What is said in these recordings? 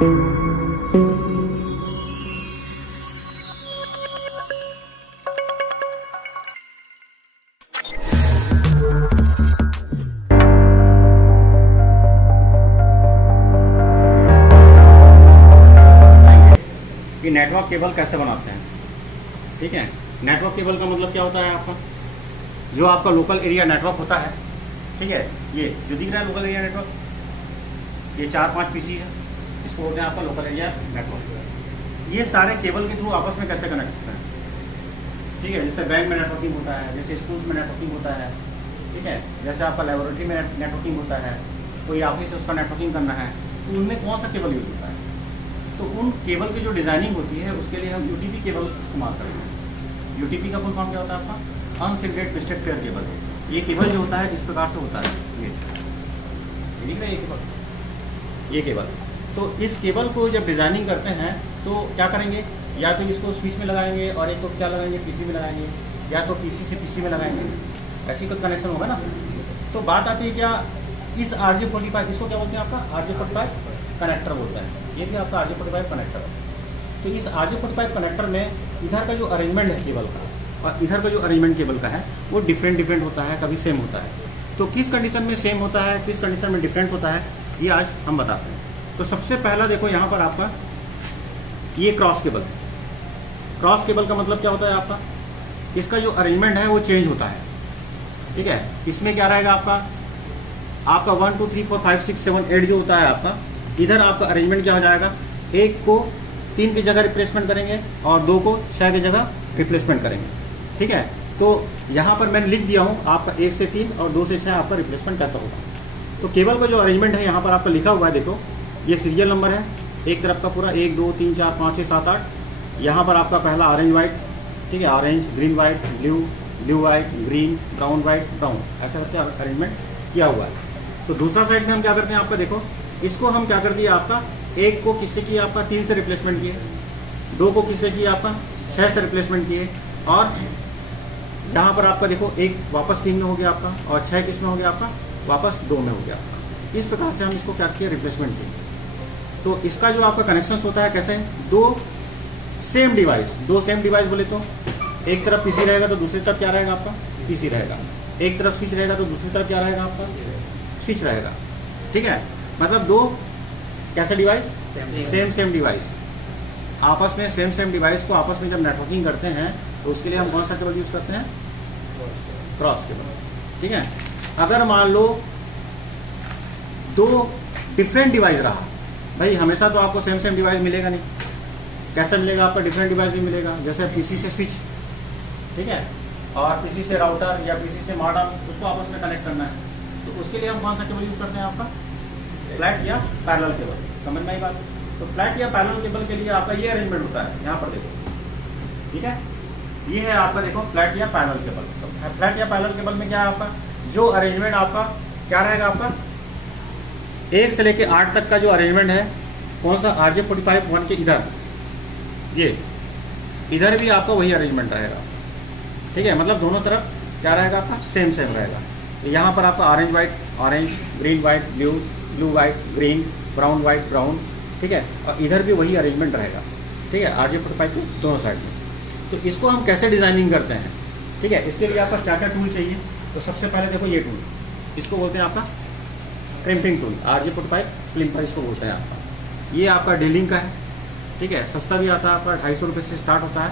कि network cable कैसे बनाते हैं। ठीक है, नेटवर्क केबल का मतलब क्या होता है आपका, जो आपका लोकल एरिया नेटवर्क होता है, ठीक है, ये जो दिख रहा है लोकल एरिया नेटवर्क, ये 4-5 पीसी है, इसको बोलते हैं आपका लोकल एरिया नेटवर्क। ये सारे केबल के थ्रू आपस में कैसे कनेक्ट होते हैं। ठीक है, जैसे बैंक में नेटवर्किंग होता है, जैसे स्कूल्स में नेटवर्किंग होता है, ठीक है, जैसे आपका लेबोरेटरी में नेटवर्किंग होता है, कोई ऑफिस है उसका नेटवर्किंग करना है, तो उनमें कौन सा केबल यूज होता है। तो उन केबल की जो डिजाइनिंग होती है उसके लिए हम यूटीपी केबल इस्तेमाल करेंगे। यूटीपी का फुल फॉर्म क्या होता है आपका, अनसिंटेड ट्विस्टेड पेयर केबल। ये केबल जो होता है इस प्रकार से होता है, ये दिख रहा है ये केबल। तो इस केबल को जब डिजाइनिंग करते हैं तो क्या करेंगे, या तो इसको स्विच में लगाएंगे और एक को क्या लगाएंगे, पीसी में लगाएंगे, या तो पीसी से पीसी में लगाएंगे, ऐसी कुछ कनेक्शन होगा ना। तो बात आती है क्या, इस RJ45 इसको क्या बोलते हैं आपका, RJ45 कनेक्टर बोलता है, ये भी आपका RJ45 कनेक्टर है। तो इस RJ45 कनेक्टर में इधर का जो अरेंजमेंट है केबल का और इधर का जो अरेंजमेंट केबल का है वो डिफरेंट होता है, कभी सेम होता है। तो किस कंडीशन में सेम होता है, किस कंडीशन में डिफरेंट होता है, ये आज हम बताते हैं। तो सबसे पहला देखो यहाँ पर आपका ये क्रॉस केबल। क्रॉस केबल का मतलब क्या होता है आपका, इसका जो अरेंजमेंट है वो चेंज होता है। ठीक है, इसमें क्या रहेगा आपका 1 2 3 4 5 6 7 8 जो होता है आपका, इधर आपका अरेंजमेंट क्या हो जाएगा, एक को 3 की जगह रिप्लेसमेंट करेंगे और 2 को 6 की जगह रिप्लेसमेंट करेंगे। ठीक है, तो यहाँ पर मैंने लिख दिया हूँ आपका 1 से 3 और 2 से 6 आपका रिप्लेसमेंट कैसा होगा। तो केबल का जो अरेंजमेंट है यहाँ पर आपका लिखा हुआ है, देखो ये सीरियल नंबर है, एक तरफ का पूरा 1 2 3 4 5 6 7 8। यहाँ पर आपका पहला ऑरेंज वाइट, ठीक है, orange green white blue, blue white green, brown white brown, ऐसा करके अरेंजमेंट किया हुआ है। तो दूसरा साइड में हम क्या करते हैं आपका, देखो इसको हम क्या कर दिए आपका, एक को किससे किया आपका 3 से रिप्लेसमेंट किए, 2 को किससे किया आपका 6 से रिप्लेसमेंट किए, और यहाँ पर आपका देखो एक वापस 3 में हो गया आपका और 6 किस में हो गया आपका, वापस 2 में हो गया आपका। इस प्रकार से हम इसको क्या किए, रिप्लेसमेंट किए। तो इसका जो आपका कनेक्शन होता है कैसे, दो सेम डिवाइस बोले तो एक तरफ पीसी रहेगा तो दूसरी तरफ क्या रहेगा आपका, पीसी रहेगा। एक तरफ स्विच रहेगा तो दूसरी तरफ क्या रहेगा आपका, स्विच रहेगा। ठीक है, मतलब दो कैसे डिवाइस, सेम डिवाइस आपस में, सेम डिवाइस को आपस में जब नेटवर्किंग करते हैं तो उसके लिए हम कौन सा केबल यूज करते हैं, क्रॉस केबल। ठीक है, अगर मान लो दो डिफरेंट डिवाइस रहा, भाई हमेशा तो आपको सेम डिवाइस मिलेगा नहीं, कैसे मिलेगा आपका, डिफरेंट डिवाइस भी मिलेगा। जैसे पीसी से स्विच, ठीक है, और पीसी से राउटर या पीसी से मॉडेम, उसको आपस में कनेक्ट करना है, तो उसके लिए हम कौन सा केबल यूज करते हैं आपका, फ्लैट या पैरेलल केबल। समझ में आई बात। तो फ्लैट या पैरेलल केबल के लिए आपका ये अरेंजमेंट होता है, यहाँ पर देखो, ठीक है, ये है आपका देखो फ्लैट या पैरेलल केबल। तो फ्लैट या पैरेलल केबल में क्या है आपका, जो अरेंजमेंट आपका क्या रहेगा, आपका 1 से लेके 8 तक का जो अरेंजमेंट है, कौन सा RJ45 1 के इधर, ये इधर भी आपका वही अरेंजमेंट रहेगा। ठीक है, मतलब दोनों तरफ क्या रहेगा आपका, सेम रहेगा। तो यहाँ पर आपका orange white orange, green white blue, blue white green, brown white brown, ठीक है, और इधर भी वही अरेंजमेंट रहेगा। ठीक है, RJ45 के दोनों साइड में। तो इसको हम कैसे डिजाइनिंग करते हैं, ठीक है, इसके लिए आपका क्या क्या टूल चाहिए। तो सबसे पहले देखो ये टूल, इसको बोलते हैं आपका क्रिम्पिंग टूल, RJ45 क्लिम्पर इसको बोलते हैं आपका। ये आपका डीलिंग का है, ठीक है, सस्ता भी आता है आपका, 250 रुपये से स्टार्ट होता है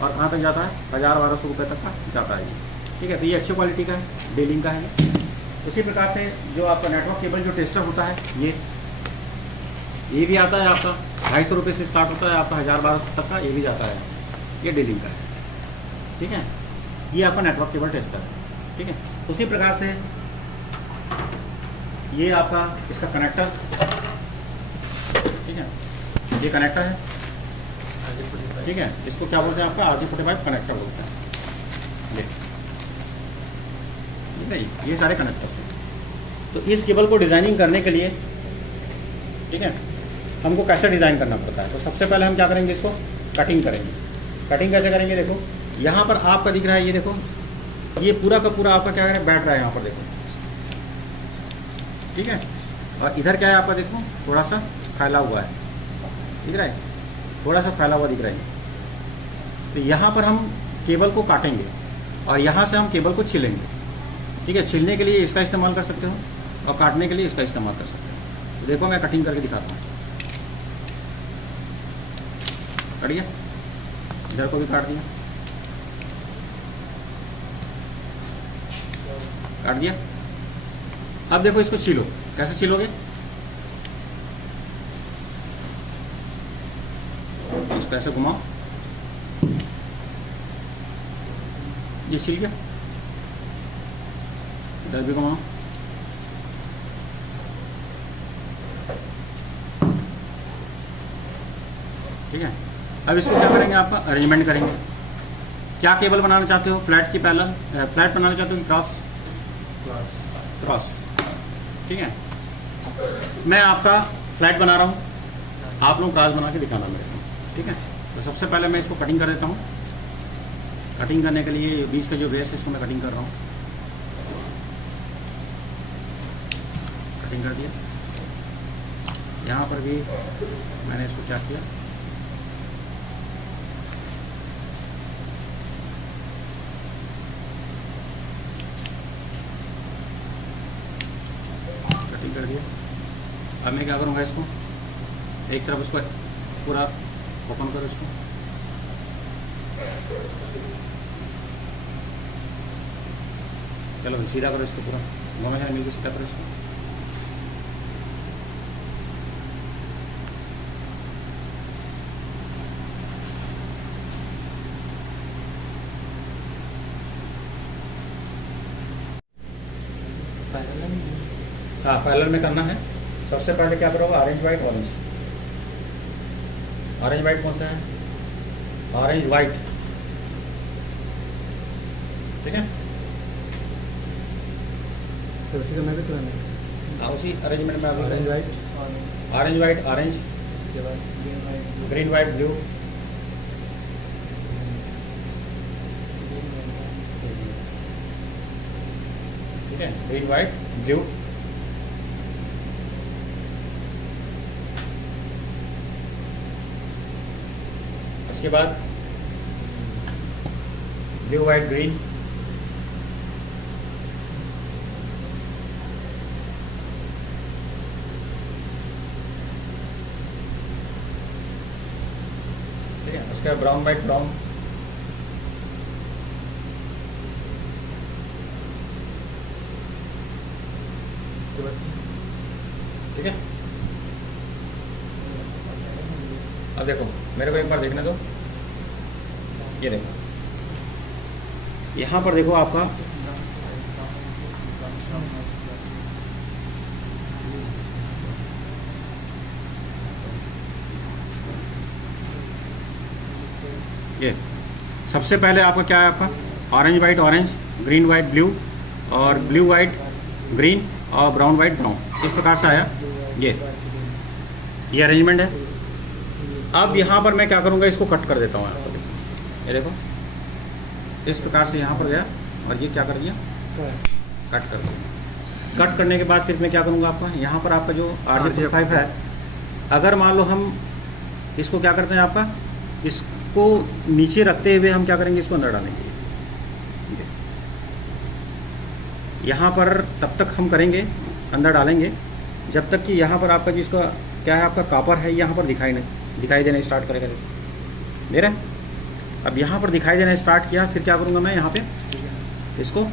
और कहाँ तक जाता है, 1000-1200 रुपये तक का जाता है ये। ठीक है, तो ये अच्छी क्वालिटी का है, डीलिंग का है। उसी प्रकार से जो आपका नेटवर्क केबल जो टेस्टर होता है, ये भी आता है आपका, 250 रुपये से स्टार्ट होता है आपका, 1000-1200 तक का ये भी जाता है, ये डीलिंग का है। ठीक है, ये आपका नेटवर्क केबल टेस्टर है। ठीक है, उसी प्रकार से ये आपका इसका कनेक्टर, ठीक है, ये कनेक्टर है, ठीक है, इसको क्या बोलते हैं आपका, RJ45 कनेक्टर बोलते हैं। ये सारे कनेक्टर्स हैं। तो इस केबल को डिजाइनिंग करने के लिए, ठीक है, हमको कैसे डिजाइन करना पड़ता है। तो सबसे पहले हम क्या करेंगे, इसको कटिंग करेंगे। कटिंग कैसे करेंगे, देखो यहाँ पर आपका दिख रहा है, ये देखो ये पूरा का पूरा आपका क्या है, बैठ रहा है यहाँ पर देखो, ठीक है, और इधर क्या है आपका देखो थोड़ा सा फैला हुआ है, दिख रहा है, थोड़ा सा फैला हुआ दिख रहा है। तो यहाँ पर हम केबल को काटेंगे और यहाँ से हम केबल को छीलेंगे। ठीक है, छीलने के लिए इसका इस्तेमाल कर सकते हो और काटने के लिए इसका इस्तेमाल कर सकते हो। तो देखो मैं कटिंग करके दिखाता हूँ। कट गया, इधर को भी काट दिया, काट दिया। अब देखो इसको छीलो, कैसे छीलोगे, इसको ऐसे घुमाओ, ये छिल गया, इधर भी घुमाओ, ठीक है। अब इसको क्या करेंगे, आपका अरेंजमेंट करेंगे। क्या केबल बनाना चाहते हो, फ्लैट की पैरेलल, फ्लैट बनाना चाहते हो कि क्रॉस? क्रॉस, ठीक है। मैं आपका फ्लैट बना रहा हूँ, आप लोग क्रॉस बना के दिखाना मेरे को, ठीक है। तो सबसे पहले मैं इसको कटिंग कर देता हूँ। कटिंग करने के लिए बीच का जो बेस है इसको मैं कटिंग कर रहा हूँ। कटिंग कर दिया। यहाँ पर भी मैंने इसको क्या किया, कटिंग कर दिया। अब मैं क्या करूँगा, इसको एक तरफ उसको पूरा ओपन करो, इसको चलो सीधा करो, इसको पूरा दोनों जने मिलकर सीधा करो इसको। हाँ, पैरेलल में करना है। सबसे पहले क्या करोगे, orange white orange. Orange white कौन सा है, ऑरेंज वाइट, ठीक है। उसी का मैं भी करना है। हाँ, उसी अरेंजमेंट में अभी orange white, orange white orange, उसके बाद ग्रीन वाइट ब्लू, ठीक है, ग्रीन वाइट ब्लू, उसके बाद ब्लू वाइट ग्रीन, ठीक है। उसके बाद ब्राउन वाइट ब्राउन, उसके बाद ठीक है। अब देखो मेरे को एक बार देखने दो, ये देखो यहाँ पर देखो आपका ये सबसे पहले आपका क्या है, आपका orange white orange, green white blue और ब्लू वाइट ग्रीन और ब्राउन वाइट ब्राउन, इस प्रकार से आया। ये अरेंजमेंट है। अब यहाँ पर मैं क्या करूँगा, इसको कट कर देता हूँ। यहाँ पर ये देखो इस प्रकार से यहाँ पर गया और ये क्या कर दिया, कट कर दिया। कट करने के बाद फिर मैं क्या करूँगा, आपका यहाँ पर आपका जो RJ45 है, अगर मान लो हम इसको क्या करते हैं, आपका इसको नीचे रखते हुए हम क्या करेंगे, इसको अंदर डालेंगे। यहाँ पर तब तक हम करेंगे, अंदर डालेंगे जब तक कि यहाँ पर आपका जिसका क्या है, आपका कॉपर है, यहाँ पर दिखाई देना स्टार्ट करेगा। दे रहे हैं? अब यहाँ पर दिखाई देना स्टार्ट किया, फिर क्या करूँगा मैं, यहाँ पे इसको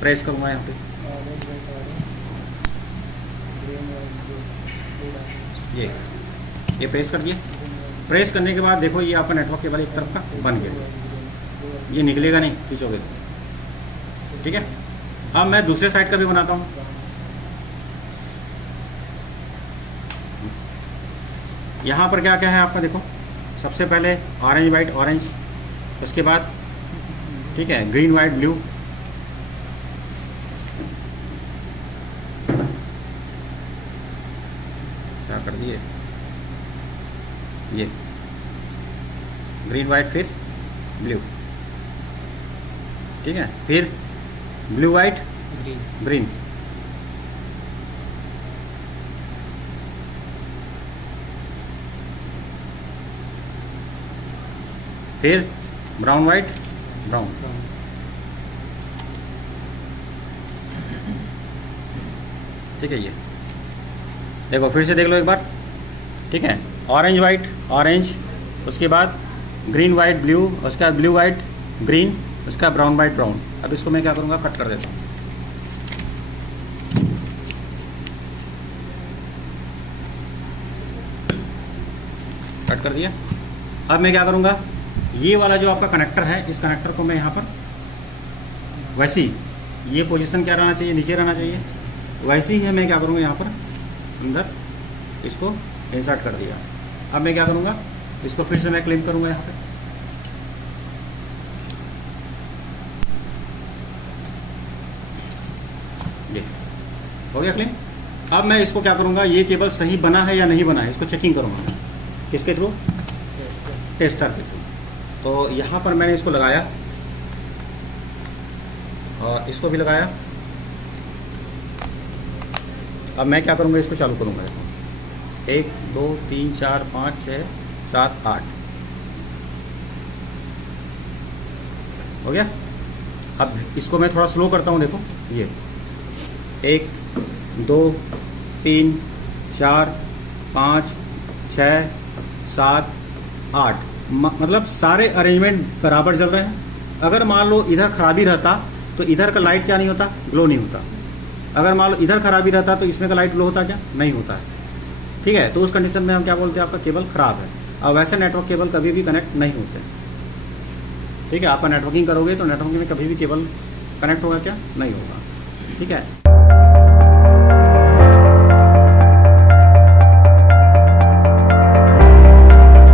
प्रेस करूँगा। यहाँ पे ये प्रेस कर दिया। प्रेस करने के बाद देखो ये आपका नेटवर्क केबल एक तरफ का बन गया, ये निकलेगा नहीं खींचोगे तो, ठीक है। अब मैं दूसरे साइड का भी बनाता हूँ। यहाँ पर क्या क्या है आपका, देखो सबसे पहले ऑरेंज वाइट ऑरेंज, उसके बाद ठीक है ग्रीन वाइट ब्लू, क्या कर दिए, ये ग्रीन वाइट फिर ब्लू, ठीक है, फिर ब्लू वाइट ग्रीन, फिर ब्राउन वाइट ब्राउन, ठीक है। ये देखो फिर से देख लो एक बार, ठीक है। ऑरेंज वाइट ऑरेंज, उसके बाद ग्रीन वाइट ब्लू, उसके बाद ब्लू वाइट ग्रीन, उसका ब्राउन वाइट ब्राउन। अब इसको मैं क्या करूँगा, कट कर देता हूँ। कट कर दिया। अब मैं क्या करूँगा, ये वाला जो आपका कनेक्टर है, इस कनेक्टर को मैं यहाँ पर वैसे ही, ये पोजीशन क्या रहना चाहिए, नीचे रहना चाहिए, वैसे ही मैं क्या करूँगा, यहाँ पर अंदर इसको इंसर्ट कर दिया। अब मैं क्या करूँगा, इसको फिर से मैं क्लीन करूँगा यहाँ पे। ये हो गया क्लीन। अब मैं इसको क्या करूँगा, ये केबल सही बना है या नहीं बना है, इसको चेकिंग करूँगा। किसके थ्रू, टेस्टर के थ्रू। तो यहाँ पर मैंने इसको लगाया और इसको भी लगाया। अब मैं क्या करूँगा, इसको चालू करूँगा। 1 2 3 4 5 6 7 8 हो गया। अब इसको मैं थोड़ा स्लो करता हूँ, देखो ये 1 2 3 4 5 6 7 8, मतलब सारे अरेंजमेंट बराबर चल रहे हैं। अगर मान लो इधर खराबी रहता तो इधर का लाइट क्या नहीं होता, ग्लो नहीं होता। अगर मान लो इधर खराबी रहता तो इसमें का लाइट ग्लो होता, क्या नहीं होता है, ठीक है। तो उस कंडीशन में हम क्या बोलते हैं, आपका केबल खराब है। और वैसे नेटवर्क केबल कभी भी कनेक्ट नहीं होते, ठीक है। आपका नेटवर्किंग करोगे तो नेटवर्किंग में कभी भी केबल कनेक्ट होगा क्या, नहीं होगा, ठीक है।